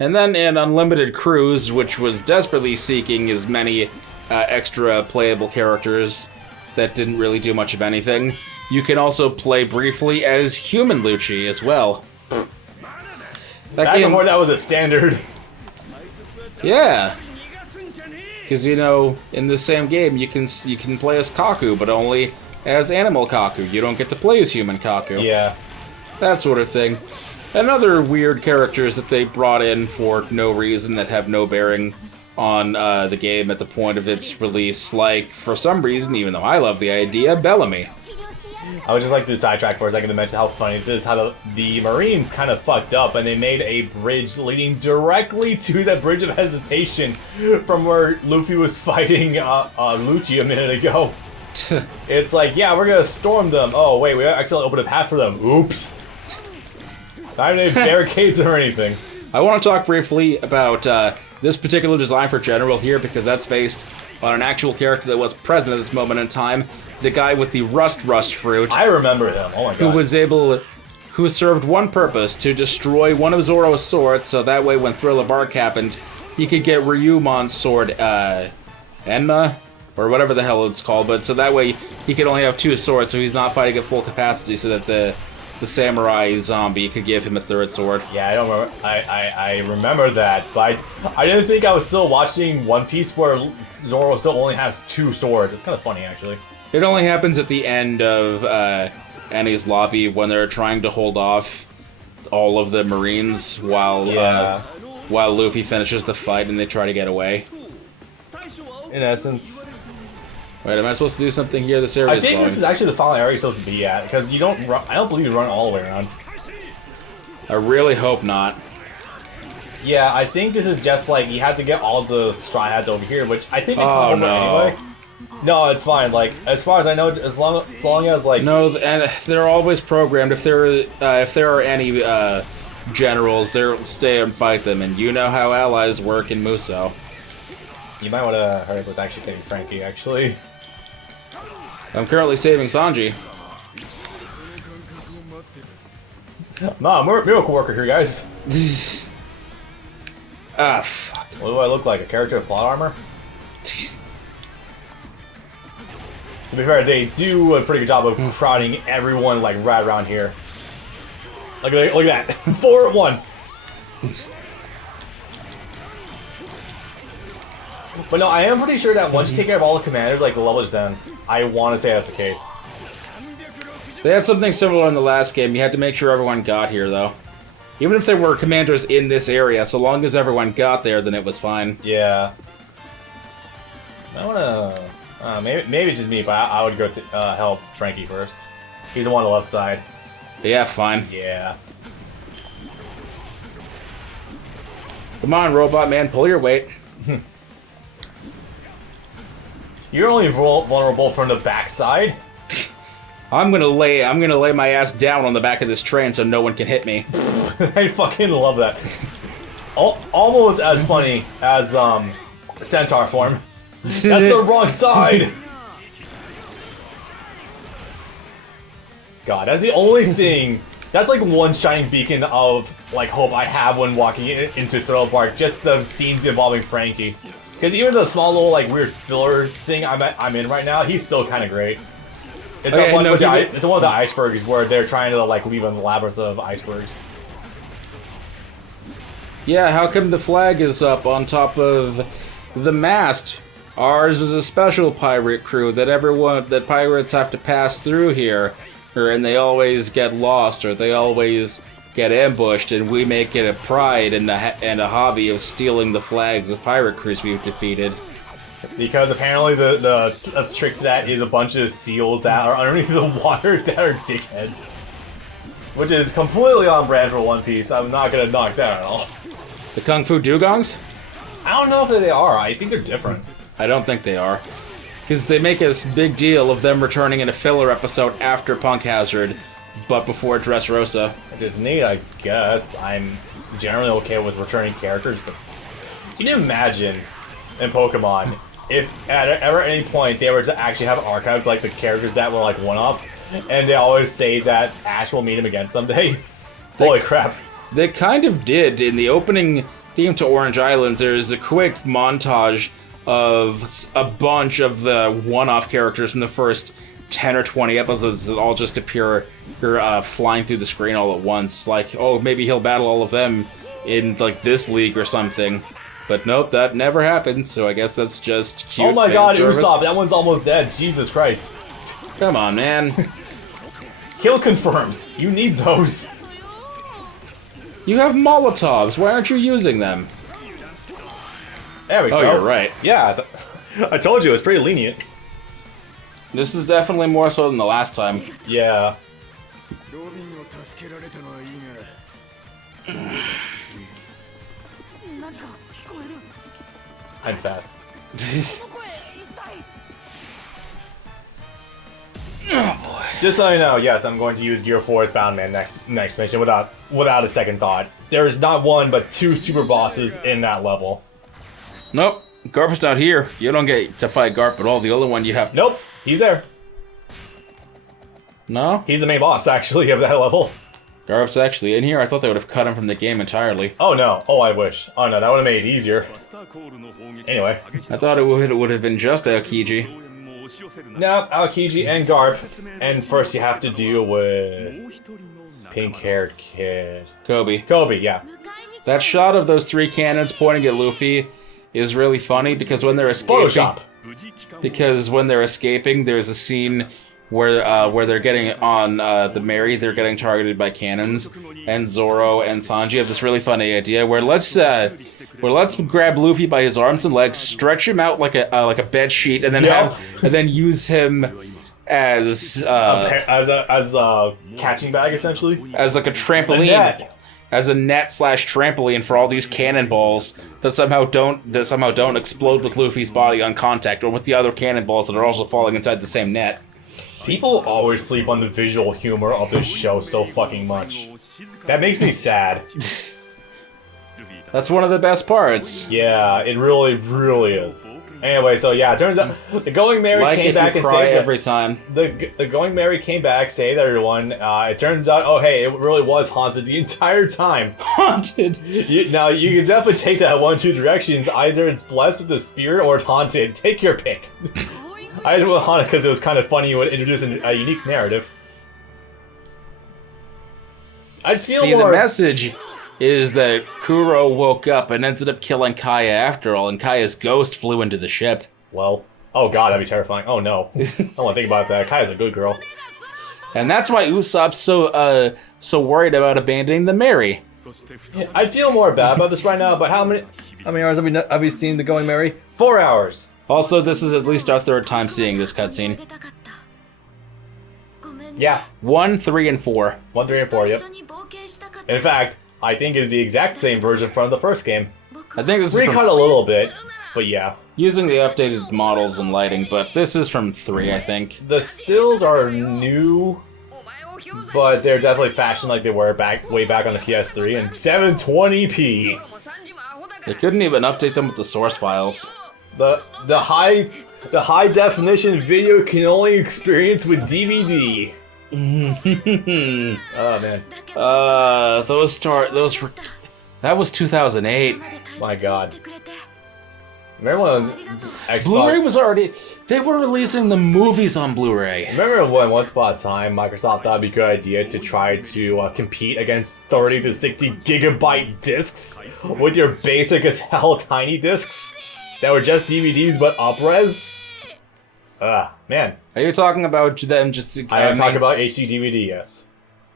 And then in Unlimited Cruise, which was desperately seeking as many extra playable characters that didn't really do much of anything, you can also play briefly as Human Lucci as well. Back before that was a standard. Yeah. Because, you know, in the same game, you can play as Kaku, but only as Animal Kaku. You don't get to play as Human Kaku. Yeah. That sort of thing. And other weird characters that they brought in for no reason that have no bearing on the game at the point of its release. Like, for some reason, even though I love the idea, Bellamy. I would just like to sidetrack for a second to mention how funny it is how the Marines kind of fucked up and they made a bridge leading directly to the Bridge of Hesitation from where Luffy was fighting Lucci a minute ago. It's like, yeah, we're gonna storm them. Oh, wait, we accidentally opened a path for them. Oops. Not even barricades or anything. I want to talk briefly about this particular design for General here, because that's based on an actual character that was present at this moment in time. The guy with the rust fruit. I remember him. Oh my god. Who served one purpose, to destroy one of Zoro's swords, so that way when Thriller Bark happened, he could get Ryumon's sword, Enma? Or whatever the hell it's called, but so that way he could only have 2 swords, so he's not fighting at full capacity, so that the samurai zombie could give him a 3rd sword. Yeah, I don't remember. I remember that, but I didn't think I was still watching One Piece where Zoro still only has 2 swords. It's kind of funny, actually. It only happens at the end of Enies Lobby when they're trying to hold off all of the Marines while Luffy finishes the fight and they try to get away. In essence. Wait, am I supposed to do something here? This area I think this is actually the final area you're supposed to be at, because you don't run, I don't believe you run all the way around. I really hope not. Yeah, I think this is just like, you have to get all the Straw Hats over here, which I think they no. come over anyway. No, it's fine. Like, as far as I know, as long as like... No, and they're always programmed. If there are any generals, they'll stay and fight them, and you know how allies work in Musou. You might want to hurry up with actually saving Franky, actually. I'm currently saving Sanji. Nah, miracle worker here, guys. Ah, fuck. What do I look like? A character with plot armor? To be fair, they do a pretty good job of crowding everyone like right around here. Look at that. 4 at once. But no, I am pretty sure that once you take care of all the commanders, like the level just ends. I want to say that's the case. They had something similar in the last game. You had to make sure everyone got here, though. Even if there were commanders in this area, so long as everyone got there, then it was fine. Yeah. I wanna... maybe it's just me, but I would go to help Franky first. He's the one on the left side. Yeah, fine. Yeah. Come on, robot man, pull your weight. You're only vulnerable from the backside. I'm gonna lay my ass down on the back of this train so no one can hit me. I fucking love that. Almost as funny as Centaur form. That's the wrong side. God, that's the only thing. That's like one shining beacon of like hope I have when walking into Thriller Bark. Just the scenes involving Franky. Because even the small little like weird filler thing I'm in right now, he's still kind of great. It's Okay, one of the icebergs where they're trying to like weave a labyrinth of icebergs. Yeah, how come the flag is up on top of the mast? Ours is a special pirate crew that pirates have to pass through here, and they always get lost or they always get ambushed, and we make it a pride and a hobby of stealing the flags of pirate crews we've defeated. Because apparently the trick to that is a bunch of seals that are underneath the water that are dickheads. Which is completely on brand for One Piece. I'm not gonna knock that at all. The Kung Fu Dugongs? I don't know if they are. I think they're different. I don't think they are. Because they make a big deal of them returning in a filler episode after Punk Hazard, but before Dressrosa. It is neat, I guess. I'm generally okay with returning characters, but can you imagine in Pokemon if at ever any point they were to actually have archives like the characters that were like one-offs, and they always say that Ash will meet him again someday? Holy crap. They kind of did. In the opening theme to Orange Islands, there's a quick montage of a bunch of the one-off characters from the first 10 or 20 episodes that all just appear flying through the screen all at once. Like, oh, maybe he'll battle all of them in, like, this league or something. But nope, that never happened, so I guess that's just cute. Oh my fan god, service. Usopp, that one's almost dead. Jesus Christ. Come on, man. Kill confirmed. You need those. You have Molotovs. Why aren't you using them? There we go. Oh, you're right. Yeah, I told you, it's pretty lenient. This is definitely more so than the last time. Yeah. I'm fast. Oh boy. Just so you know, yes, I'm going to use Gear 4 Boundman next mission without a second thought. There's not one but two super bosses in that level. Nope. Garp's not here. You don't get to fight Garp at all. The only one you have... Nope, he's there. No? He's the main boss, actually, of that level. Garp's actually in here. I thought they would have cut him from the game entirely. Oh no. Oh, I wish. Oh no, that would have made it easier. Anyway. I thought it would have been just Aokiji. No, Aokiji and Garp. And first you have to deal with... pink-haired kid. Kobe. Kobe, yeah. That shot of those three cannons pointing at Luffy is really funny because when they're escaping... Photoshop. Because when they're escaping, there's a scene where they're getting on the Mary, they're getting targeted by cannons, and Zoro and Sanji have this really funny idea where let's grab Luffy by his arms and legs, stretch him out like a bed sheet, and then use him as a catching bag, essentially, as like a trampoline. As a net/trampoline for all these cannonballs that somehow don't explode with Luffy's body on contact, or with the other cannonballs that are also falling inside the same net. People always sleep on the visual humor of this show so fucking much. That makes me sad. That's one of the best parts. Yeah, it really, really is. Anyway, so yeah, it turns out the Going Merry came back and saved every time. The Going Merry came back, saved everyone. It turns out, oh hey, it really was haunted the entire time. Haunted. Now you can definitely take that one, two directions. Either it's blessed with the spirit or it's haunted. Take your pick. I just went haunted because it was kind of funny. You would introduce a unique narrative. The message is that Kuro woke up and ended up killing Kaya after all, and Kaya's ghost flew into the ship. Well, oh god, that'd be terrifying. Oh no. I don't want to think about that. Kaya's a good girl. And that's why Usopp's so worried about abandoning the Mary. Yeah, I feel more bad about this right now, but how many hours have we seen the Going Merry? 4 hours. Also, this is at least our third time seeing this cutscene. Yeah. 1, 3, and 4. 1, 3, and 4, yep. In fact, I think it's the exact same version from the first game. I think this is recut a little bit, but yeah. Using the updated models and lighting, but this is from 3, I think. The stills are new, but they're definitely fashioned like they were way back on the PS3 and 720p. They couldn't even update them with the source files. The high definition video can only experience with DVD. Oh man. That was 2008. My god. Remember when Xbox... Blu-ray was already... They were releasing the movies on Blu-ray. Remember when once upon a time Microsoft thought it'd be a good idea to try to compete against 30 to 60 gigabyte discs with your basic as hell tiny discs that were just DVDs but up-res? Man. Are you talking about them just... I am talking about HD DVD, yes.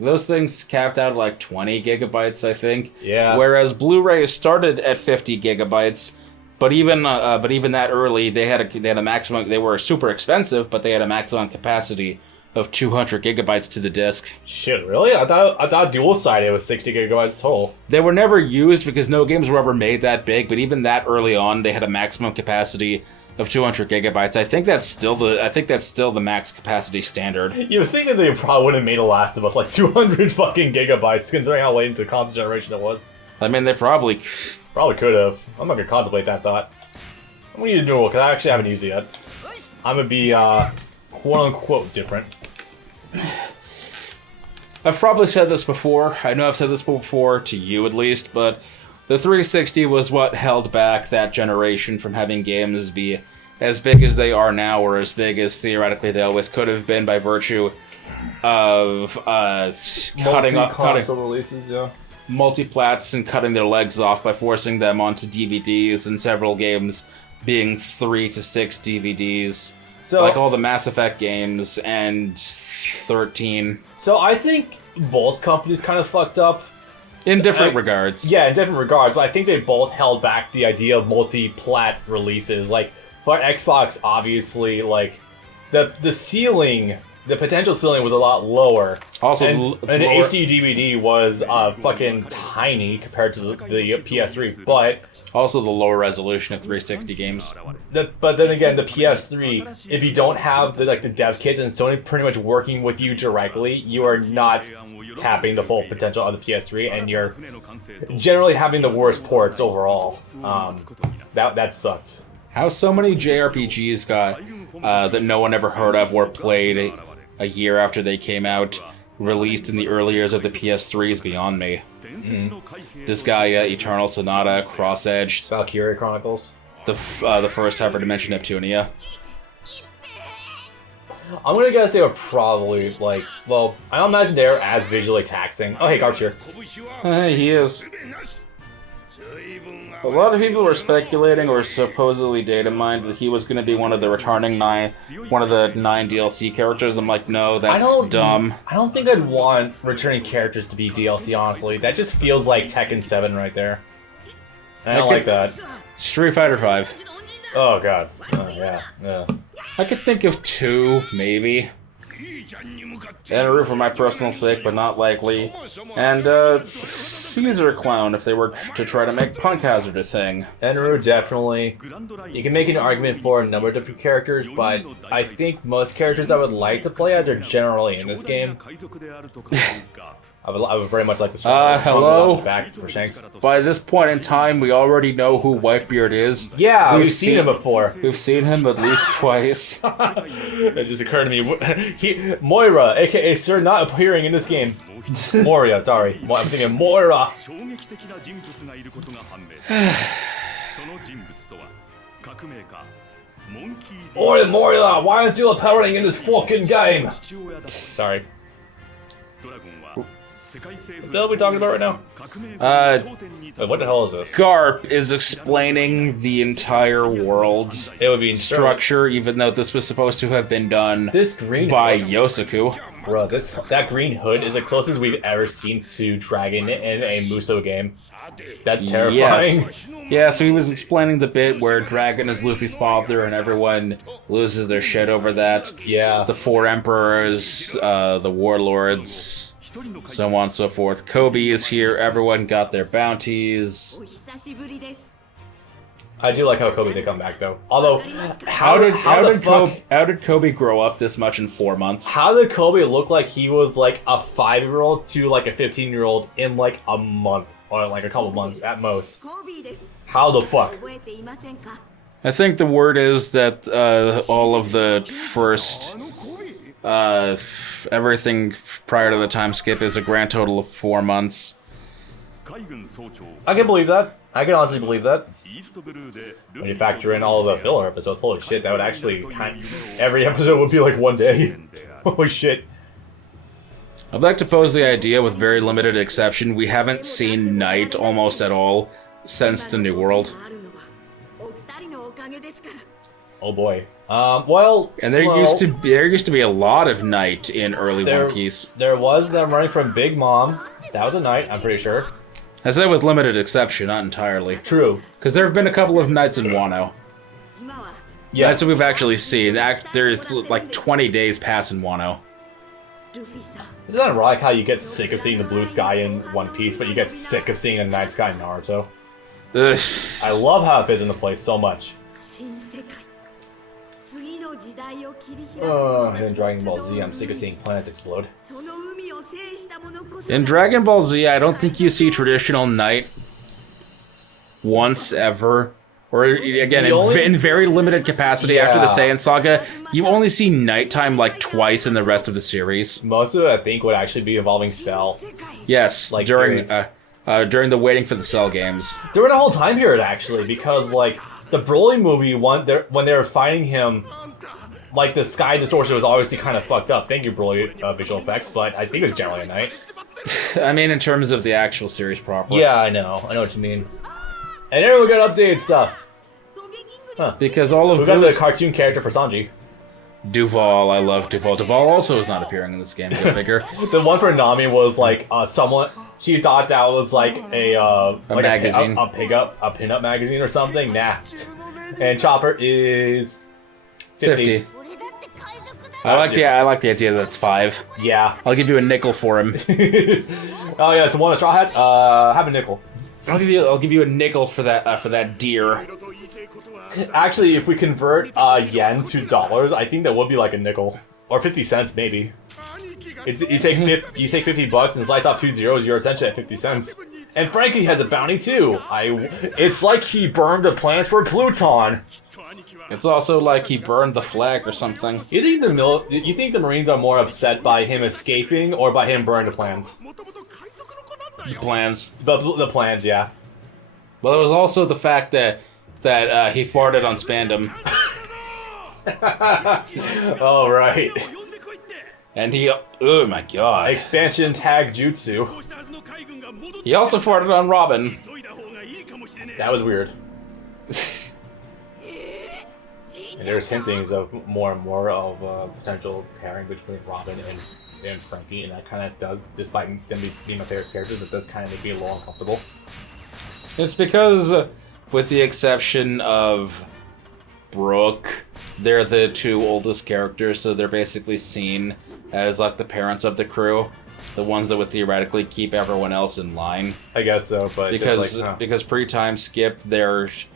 Those things capped out at like 20 gigabytes, I think. Yeah. Whereas Blu-ray started at 50 gigabytes, but even that early, they had a maximum. They were super expensive, but they had a maximum capacity of 200 gigabytes to the disc. Shit, really? I thought dual-sided was 60 gigabytes total. They were never used because no games were ever made that big. But even that early on, they had a maximum capacity of 200 gigabytes. I think that's still the max capacity standard. You would think that they probably would have made a Last of Us like 200 fucking gigabytes, considering how late into the console generation it was. I mean, they probably could have. I'm not gonna contemplate that thought. I'm gonna use Dual because I actually haven't used it yet. I'm gonna be quote unquote different. I've probably said this before. I know I've said this before to you at least, but The 360 was what held back that generation from having games be as big as they are now, or as big as theoretically they always could have been by virtue of cutting releases, yeah. multi-plats and cutting their legs off by forcing them onto DVDs, and several games being 3 to 6 DVDs. So, like all the Mass Effect games and 13. So I think both companies kind of fucked up. In different regards. Yeah, in different regards, but I think they both held back the idea of multi-plat releases. Like, for Xbox, obviously, like, the ceiling, the potential ceiling was a lot lower. Also, and the HD DVD was fucking tiny compared to the PS3, but... Also the lower resolution of 360 games. But then again, the PS3, if you don't have the dev kits and Sony pretty much working with you directly, you are not tapping the full potential of the PS3, and you're generally having the worst ports overall. That sucked. How so many JRPGs got that no one ever heard of or played a year after they came out, released in the early years of the PS3 is beyond me. This guy, Eternal Sonata, Cross Edge, Valkyria Chronicles, the first Hyperdimension Neptunia. I'm gonna guess they were probably I don't imagine they're as visually taxing. Oh, hey, Garp's here. He is. A lot of people were speculating or supposedly data mined that he was going to be one of the one of the 9 DLC characters. I'm like, no, that's dumb. I don't think I'd want returning characters to be DLC, honestly. That just feels like Tekken 7 right there. And I don't like that. Street Fighter 5. Oh, God. Yeah. I could think of 2, maybe. Enies for my personal sake, but not likely. And Caesar Clown if they were to try to make Punk Hazard a thing. Enies, definitely. You can make an argument for a number of different characters, but I think most characters I would like to play as are generally in this game. I would very much like to start hello? Back for Shanks. By this point in time, we already know who Whitebeard is. Yeah, we've seen him before. We've seen him at least twice. It just occurred to me. Moira, aka Sir Not appearing in this game. Moria, sorry. I'm thinking Moira. Moira, why aren't you appearing in this fucking game? Sorry. What the hell are we talking about right now? Wait, what the hell is this? Garp is explaining the entire world It would be structure, even though this was supposed to have been done This green by hood, Yosaku. bro, that green hood is the closest we've ever seen to Dragon in a Musou game. That's terrifying. Yes. Yeah, so he was explaining the bit where Dragon is Luffy's father and everyone loses their shit over that. Yeah. The 4 emperors, the warlords, so on and so forth. Kobe is here, everyone got their bounties. I do like how Kobe did come back though. Although, How did Kobe grow up this much in 4 months? how did Kobe look like he was like a 5-year-old to like a 15-year-old in like a month or like a couple months at most? How the fuck? I think the word is that all of the first everything prior to the time skip is a grand total of 4 months. I can believe that. I can honestly believe that. When you factor in all of the filler episodes, holy shit, that would actually every episode would be like 1 day. Holy shit. I'd like to pose the idea, with very limited exception, we haven't seen Night almost at all since the New World. Oh boy. Well, And there used to be a lot of Night in early One Piece. There was them running from Big Mom. That was a night, I'm pretty sure. I said with limited exception, not entirely. True. Because there have been a couple of nights in Wano. Yes. That's what we've actually seen. There's like 20 days pass in Wano. Isn't that ironic how you get sick of seeing the blue sky in One Piece, but you get sick of seeing the night sky in Naruto? Ugh. I love how it fits into place so much. In Dragon Ball Z, I'm sick of seeing planets explode. In Dragon Ball Z, I don't think you see traditional night once ever. Or, again, in very limited capacity after the Saiyan Saga, you only see nighttime like twice in the rest of the series. Most of it, I think, would actually be involving Cell. Yes, Like during during the waiting for the Cell games. During the whole time period, actually, because, like, the Broly movie, when they were fighting him, like, the sky distortion was obviously kind of fucked up. Thank you, Broly visual effects, but I think it was generally a night. I mean, in terms of the actual series proper. Yeah, I know what you mean. And then we got updated stuff. Huh. Because all of we got the cartoon character for Sanji. Duval, I love Duval. Duval also is not appearing in this game, go figure. The one for Nami was like someone. She thought that was like a magazine, a pinup magazine or something. Nah. And Chopper is 50. I like the idea that it's 5. Yeah. I'll give you a nickel for him. Oh yeah, it's one of Straw Hats. Have a nickel. I'll give you a nickel for that deer. Actually, if we convert yen to dollars, I think that would be like a nickel or 50 cents maybe. You take $50 and slice off 2 zeros, you're essentially at 50 cents. And Franky has a bounty too. It's like he burned the plans for Pluton. It's also like he burned the flag or something. You think the Marines are more upset by him escaping or by him burning the plans? Plans. The plans, yeah. Well, it was also the fact that he farted on Spandam. Oh, right. And he... Oh, my God. Expansion tag jutsu. He also farted on Robin. That was weird. And there's hintings of more and more of potential pairing between Robin and Franky, and that kind of does, despite them being my favorite characters, it does kind of make me a little uncomfortable. It's because, with the exception of Brooke, they're the 2 oldest characters, so they're basically seen as like the parents of the crew, the ones that would theoretically keep everyone else in line. I guess so, but because pre-time skip,